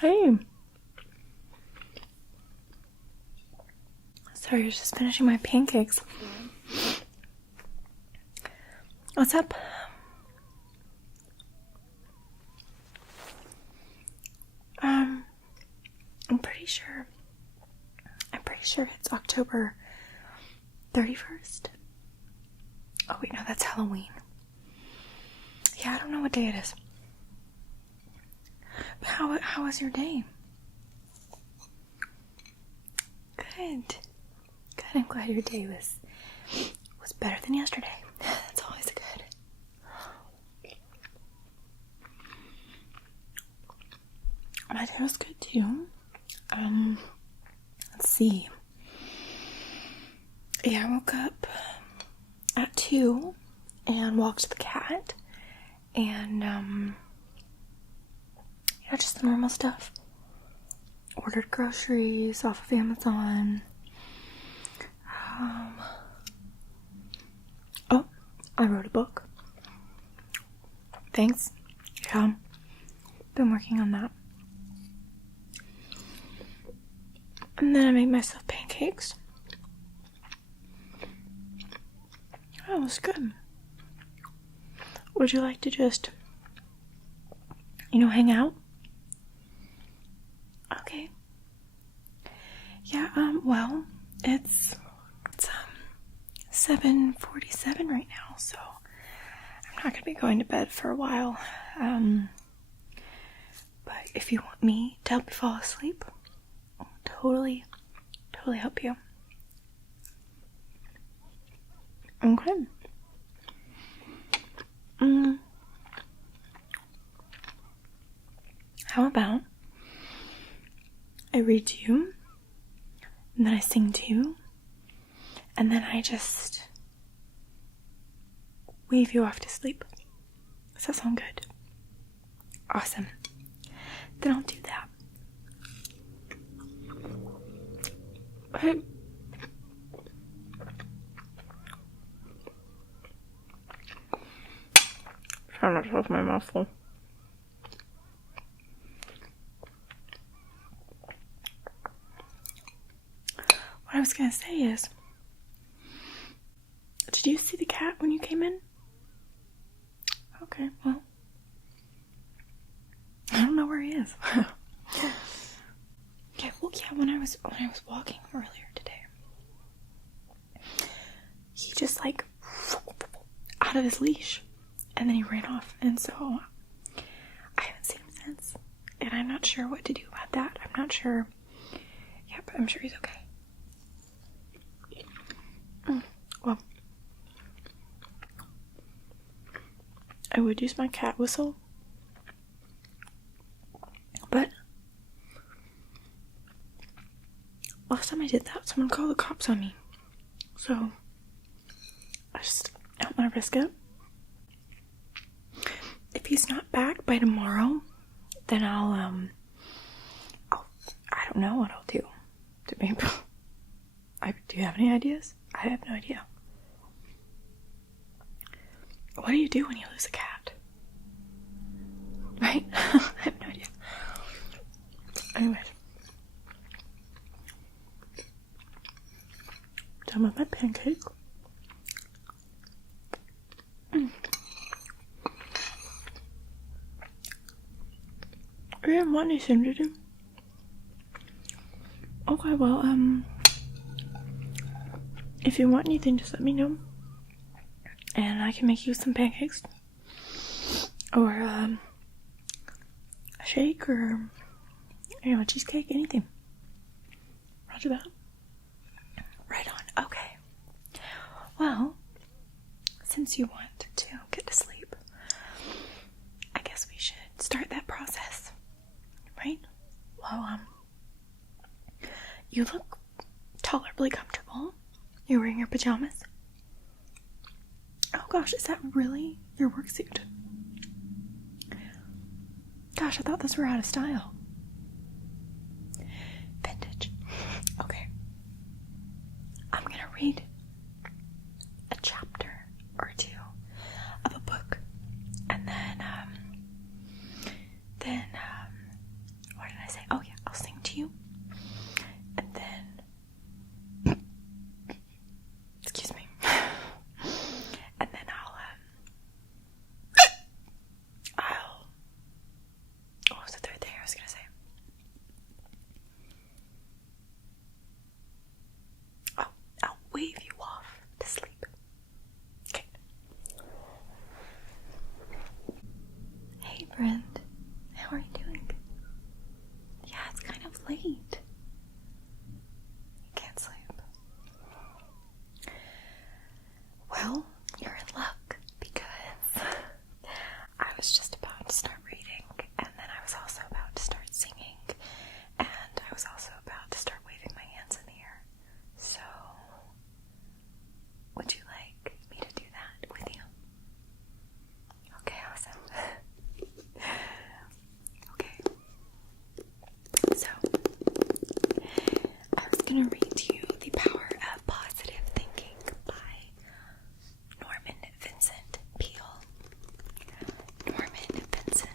Hey. Sorry, I was just finishing my pancakes. What's up? I'm pretty sure it's October 31st. Oh wait, no, that's Halloween. Yeah, I don't know what day it is. But how was your day? Good. I'm glad your day was better than yesterday. That's always good. My day was good too. Let's see. Yeah, I woke up at 2 and walked the cat and just the normal stuff. Ordered groceries off of Amazon. I wrote a book. Thanks. Yeah. Been working on that. And then I made myself pancakes. Oh, it was good. Would you like to just, hang out? Okay. Yeah, well, it's 7:47 right now, so I'm not gonna be going to bed for a while. But if you want me to help you fall asleep, I'll totally help you. Okay. How about I read to you, and then I sing to you, and then I just wave you off to sleep. Does that sound good? Awesome. Then I'll do that. Hey. Try not to have my mouth full. What I was gonna say is, did you see the cat when you came in? Okay, well, I don't know where he is. When I was walking earlier today, he just out of his leash, and then he ran off, and so I haven't seen him since, and I'm not sure what to do about that. I'm not sure. Yeah, but I'm sure he's okay. Well, I would use my cat whistle, but last time I did that, someone called the cops on me. So I don't want to risk it. If he's not back by tomorrow, then I don't know what I'll do. Do you have any ideas? I have no idea. What do you do when you lose a cat? Right? I have no idea. Anyways. Done with my pancake. You didn't want anything to do? Okay, well, if you want anything, just let me know. And I can make you some pancakes. Or, a shake, or, a cheesecake, anything. Roger that. Right on, okay. Well, since you want to get to sleep, I guess we should start that process. Right? Well, you look tolerably comfortable. You're wearing your pajamas. Oh gosh, is that really your work suit? Gosh, I thought those were out of style. Vintage. Okay. I'm gonna read a chapter or two of a book, and then what did I say? was just about to start reading, and then I was also about to start singing, and I was also about to start waving my hands in the air. So, would you like me to do that with you? Okay, awesome. Okay. So, I was going to read to you The Power of Positive Thinking by Norman Vincent Peale. Norman Vincent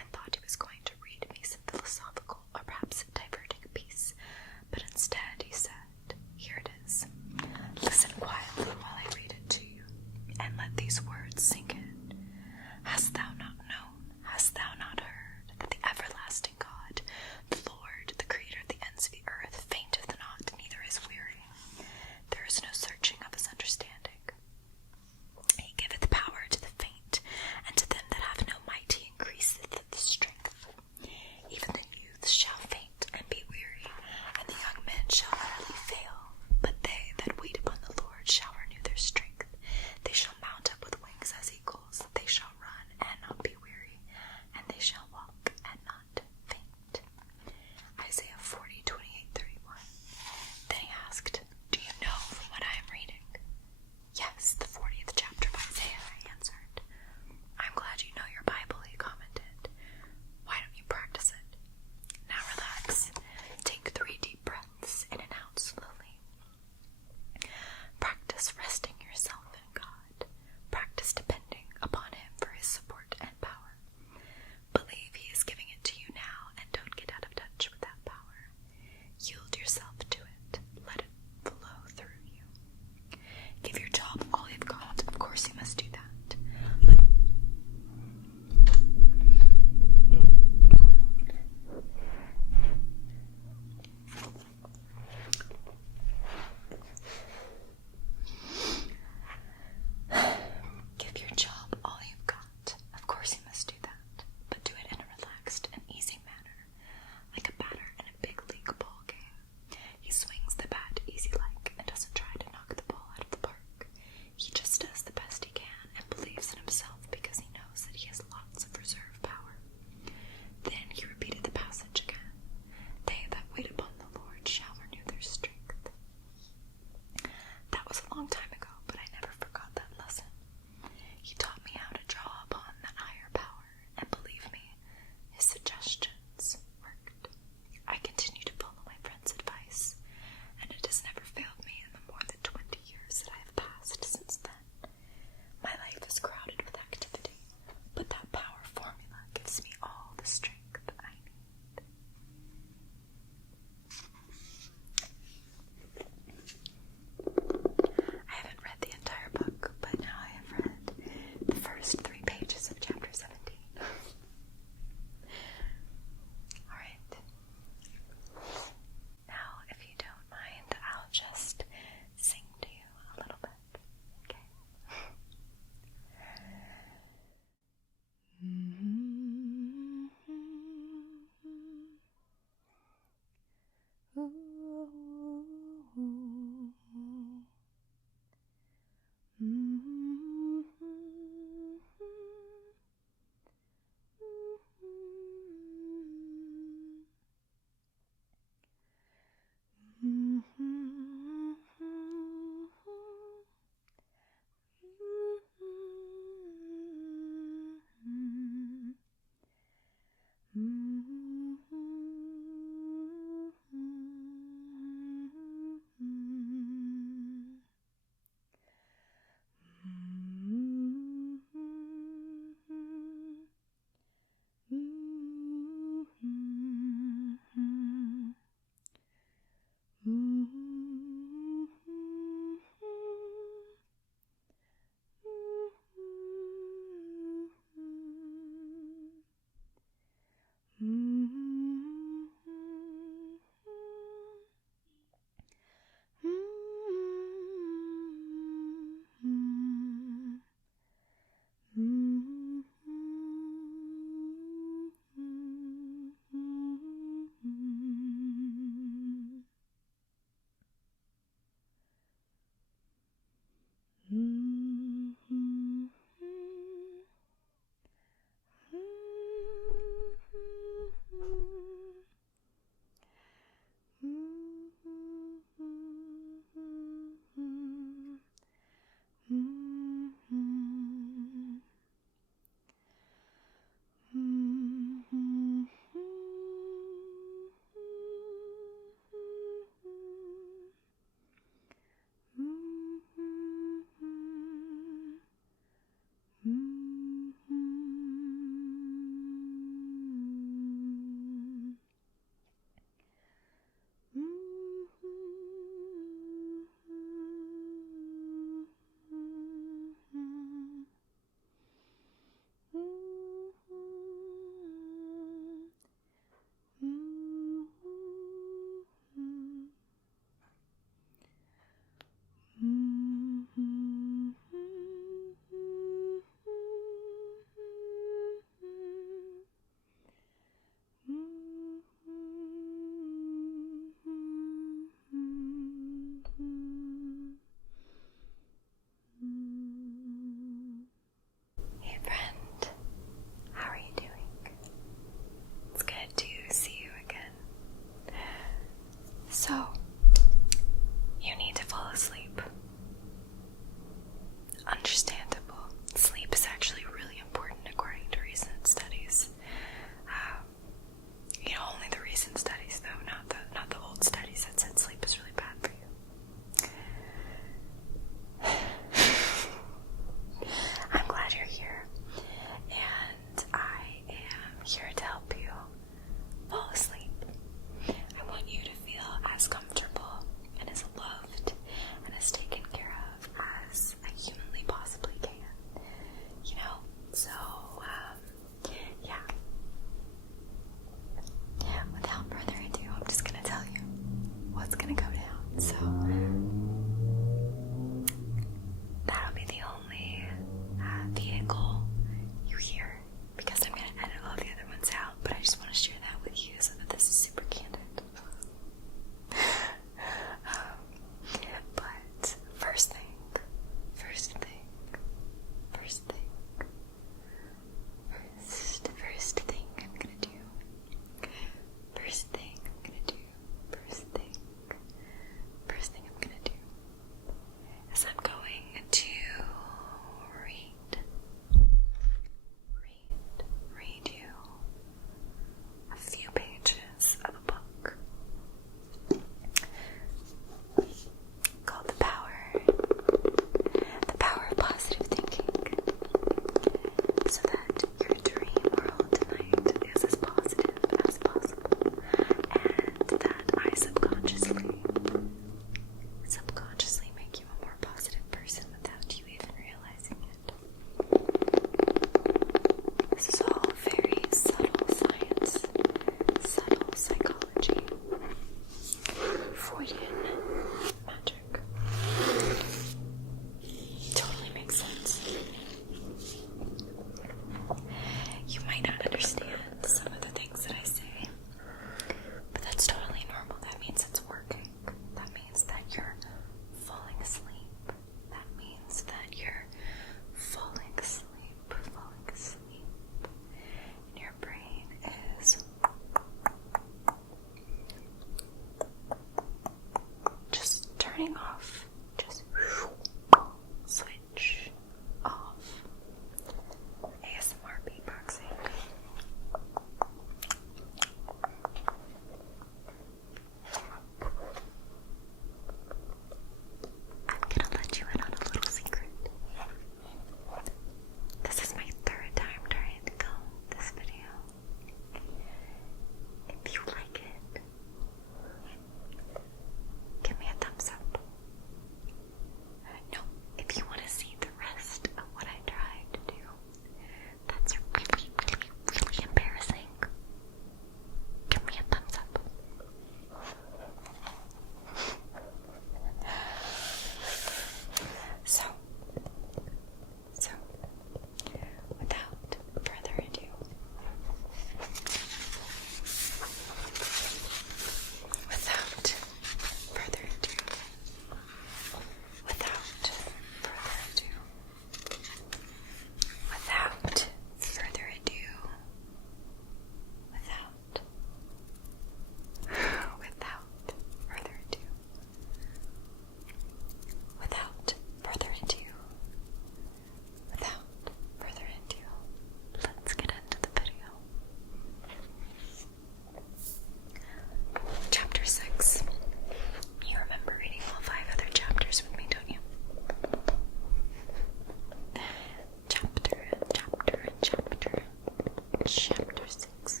Chapter 6.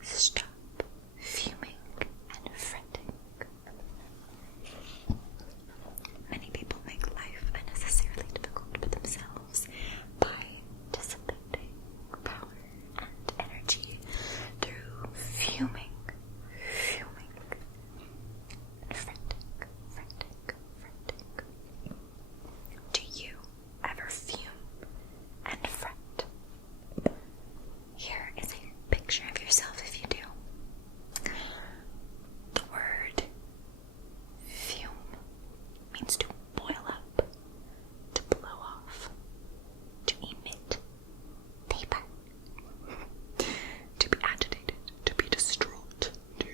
Stop fuming and fretting. Many people make life unnecessarily difficult for themselves by dissipating power and energy through fuming, and fretting. Do you ever fume and fret? Here is a picture of yourself if you do. The word fume means to boil up, to blow off, to emit vapor, to be agitated, to be distraught, to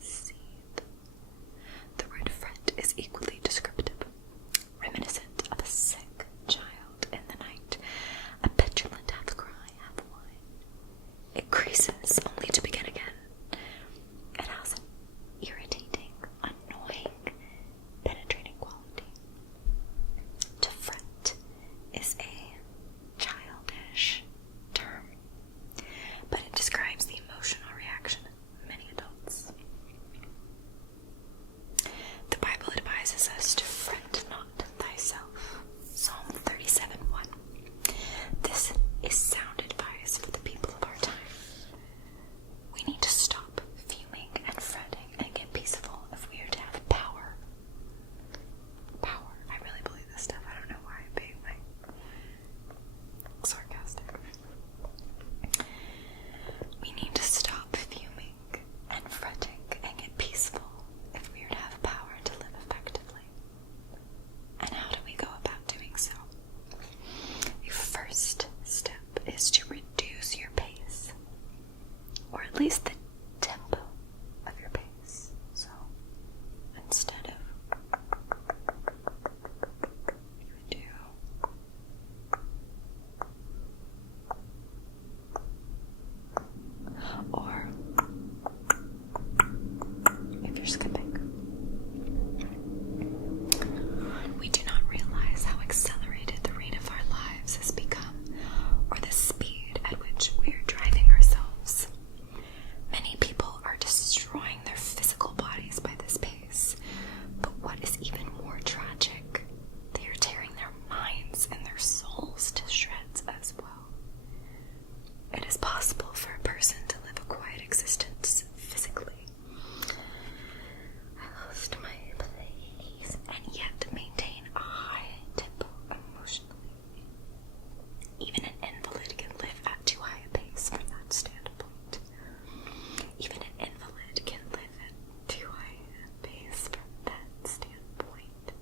seethe. The word fret is equally descriptive, reminiscent of a sick child in the night, a petulant half-cry, half-whine. It creases only to begin again. It has an irritating, annoying, penetrating quality. To fret is a childish term, but it describes the emotional reaction of many adults. The Bible advises us to fret not thyself. Psalm 37:1. This is sound advice for the people of our time. We need to stop fuming and fretting and get peaceful if we are to have power. Power. I really believe this stuff. I don't know why I'm being like sarcastic. We need to stop fuming and fretting and get peaceful if we are to have power to live effectively. And how do we go about doing so? The first step is to reduce your pace, or at least the tempo of your pace. So instead of you would do or if you're skipping. We do not realize how accelerated the rate of our lives has become, or the speed at which we are driving ourselves. Many people are destroying their physical bodies by this pace, but what is even more tragic, they are tearing their minds and their souls to shreds as well. It is possible for a person to live a quiet existence physically. I lost my place, and yet maintain a high tempo emotionally. Even an invalid can live at too high a pace from that standpoint. Even an invalid can live at too high a pace from that standpoint.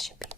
should be